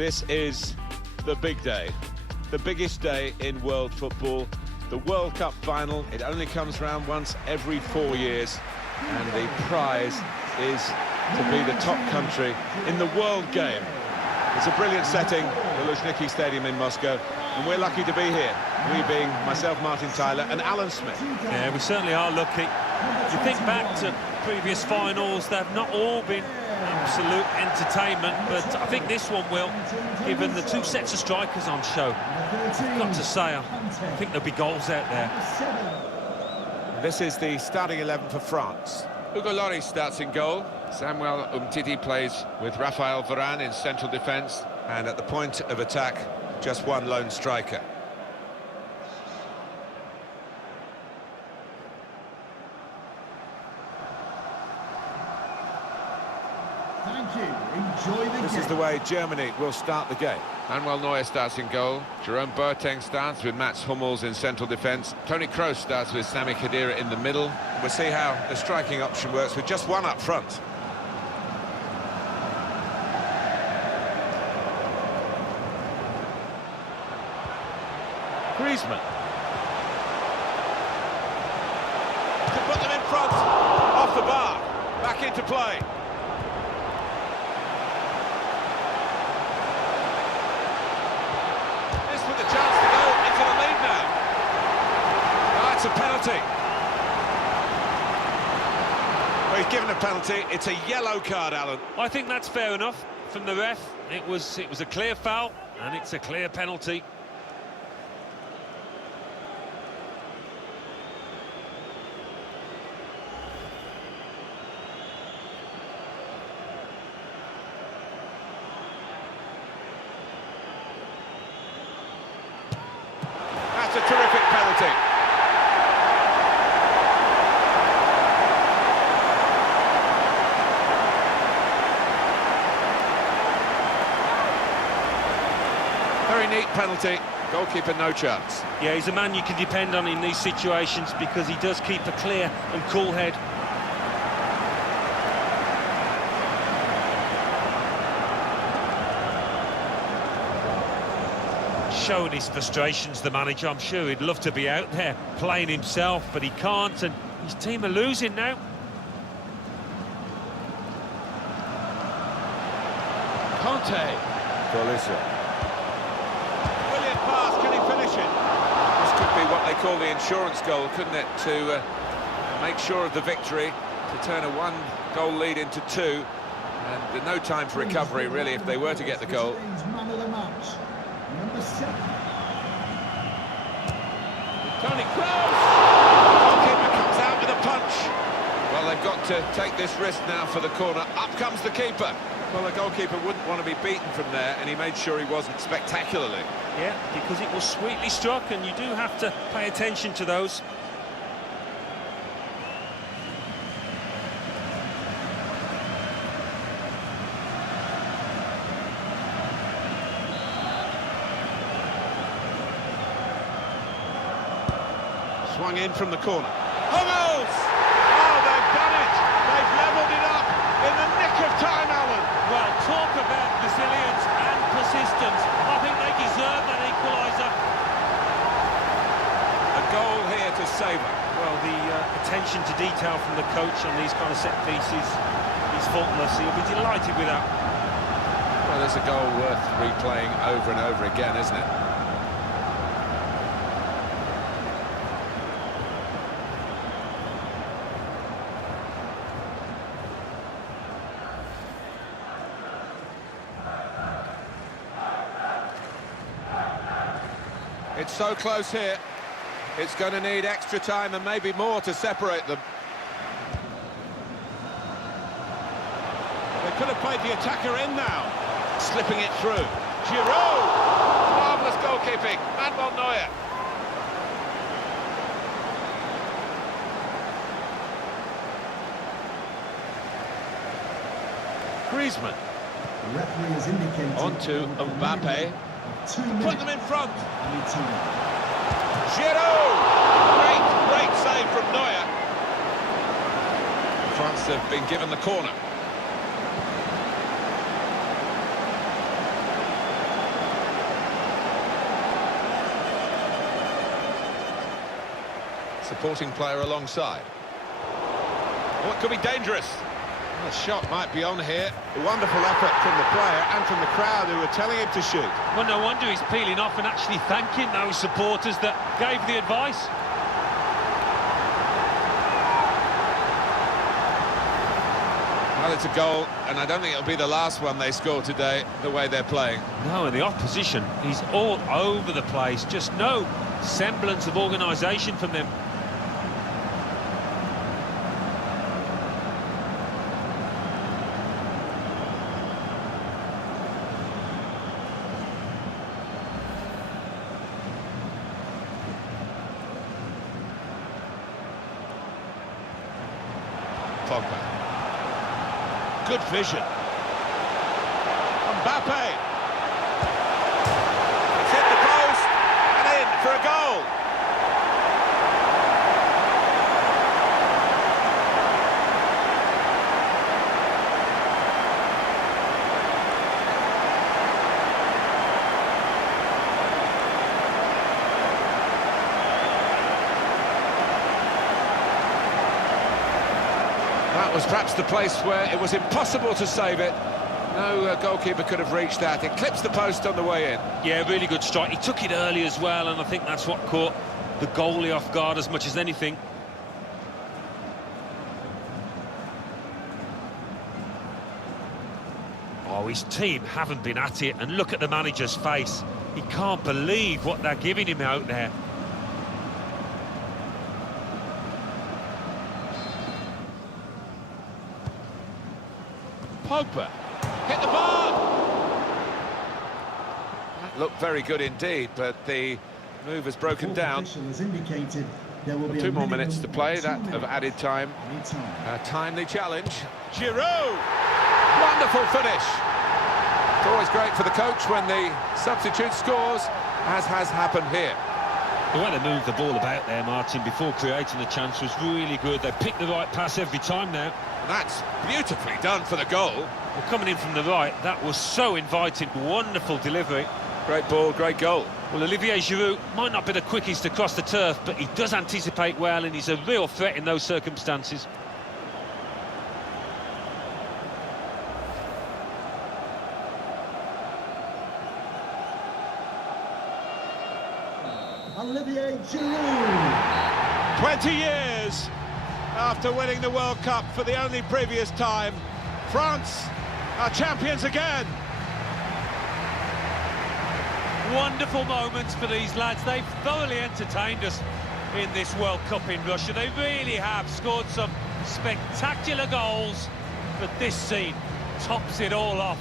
This is the big day, the biggest day in world football. The World Cup final, it only comes round once every 4 years, and the prize is to be the top country in the world game. It's a brilliant setting, the Luzhniki Stadium in Moscow, and we're lucky to be here, we being myself, Martin Tyler, and Alan Smith. Yeah, we certainly are lucky. You think back to previous finals, they've not all been absolute entertainment, but I think this one will, given the two sets of strikers on show. I've got to say, I think there'll be goals out there. This is the starting 11 for France. Hugo Lloris starts in goal. Samuel Umtiti plays with Raphael Varane in central defence. And at the point of attack, just one lone striker. Thank you. Enjoy the game. This is the way Germany will start the game. Manuel Neuer starts in goal. Jerome Boateng starts with Mats Hummels in central defence. Toni Kroos starts with Sami Khedira in the middle. We'll see how the striking option works with just one up front. Griezmann. To put them in front. Off the bar. Back into play. This with a chance to go into the lead now. Oh, it's a penalty. Well, he's given a penalty. It's a yellow card, Alan. I think that's fair enough from the ref. It was a clear foul, and it's a clear penalty. That's a terrific penalty. Very neat penalty. Goalkeeper, no chance. Yeah, he's a man you can depend on in these situations because he does keep a clear and cool head. Showing his frustrations, the manager. I'm sure he'd love to be out there playing himself, but he can't, and his team are losing now. Conte. Tolisso. Brilliant pass, can he finish it? This could be what they call the insurance goal, couldn't it? To make sure of the victory, to turn a one-goal lead into two. And no time for recovery, really, if they were to get the goal. Man of the match. Number 7. Toni Kroos! Goalkeeper comes out with a punch. Well, they've got to take this risk now for the corner. Up comes the keeper. Well, the goalkeeper wouldn't want to be beaten from there, and he made sure he wasn't spectacularly. Yeah, because it was sweetly struck, and you do have to pay attention to those. Swung in from the corner. Hummels! Oh, they've done it! They've levelled it up in the nick of time, Alan. Well, talk about resilience and persistence. I think they deserve that equaliser. A goal here to savour. Well, the attention to detail from the coach on these kind of set pieces is faultless. He'll be delighted with that. Well, there's a goal worth replaying over and over again, isn't it? It's so close here. It's going to need extra time and maybe more to separate them. They could have played the attacker in now. Slipping it through. Giroud! Marvellous goalkeeping. Manuel Neuer. Griezmann. The referee has indicated. On to Mbappe. 2 minutes. Put them in front. Anytime. Giroud! Great save from Neuer. France have been given the corner. supporting player alongside. Oh, it could be dangerous. The shot might be on here. A wonderful effort from the player and from the crowd who were telling him to shoot. Well, no wonder he's peeling off and actually thanking those supporters that gave the advice. Well, it's a goal, and I don't think it'll be the last one they score today, the way they're playing. No, and the opposition, he's all over the place. Just no semblance of organisation from them. Pogba. Good vision. Mbappe. It's hit the post and in for a goal. That was perhaps the place where it was impossible to save it. No goalkeeper could have reached that. It clips the post on the way in. Yeah, really good strike. He took it early as well, and I think that's what caught the goalie off guard as much as anything. Oh, his team haven't been at it, and look at the manager's face. He can't believe what they're giving him out there. Pogba. Hit the bar. That looked very good indeed, but the move has broken down. Has indicated there will be 2 more minimum minutes to play, of 2 that of minutes. added time. Anytime. A timely challenge. Giroud. Wonderful finish. It's always great for the coach when the substitute scores, as has happened here. The way they moved the ball about there, Martin, before creating the chance was really good. They picked the right pass every time now. That's beautifully done for the goal. Well, coming in from the right, that was so inviting. Wonderful delivery. Great ball, great goal. Well, Olivier Giroud might not be the quickest across the turf, but he does anticipate well, and he's a real threat in those circumstances. Olivier Giroud. 20 years after winning the World Cup for the only previous time, France are champions again. Wonderful moments for these lads. They've thoroughly entertained us in this World Cup in Russia. They really have scored some spectacular goals, but this scene tops it all off.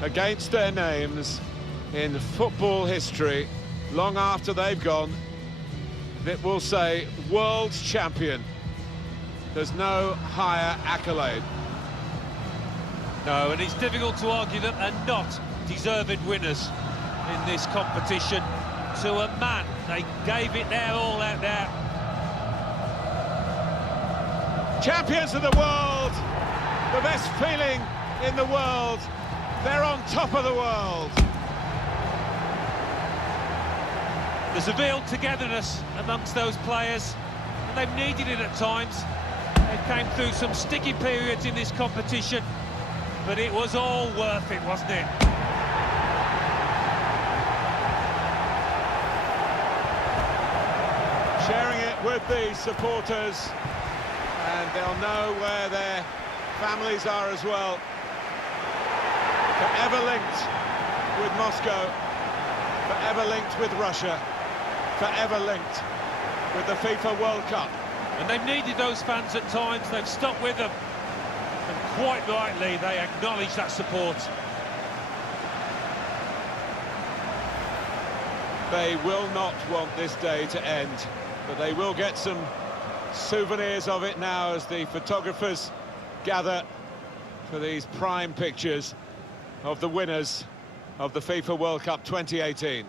Against their names in football history, long after they've gone, it will say world champion. There's no higher accolade. No, and it's difficult to argue that are not deserved winners in this competition. To a man, they gave it their all out there. Champions of the world, the best feeling in the world. They're on top of the world. There's a real togetherness amongst those players, and they've needed it at times. They came through some sticky periods in this competition, but it was all worth it, wasn't it? Sharing it with the supporters, and they'll know where their families are as well. Forever linked with Moscow, forever linked with Russia, forever linked with the FIFA World Cup. And they've needed those fans at times. They've stuck with them, and quite rightly they acknowledge that support. They will not want this day to end, but they will get some souvenirs of it now as the photographers gather for these prime pictures of the winners of the FIFA World Cup 2018.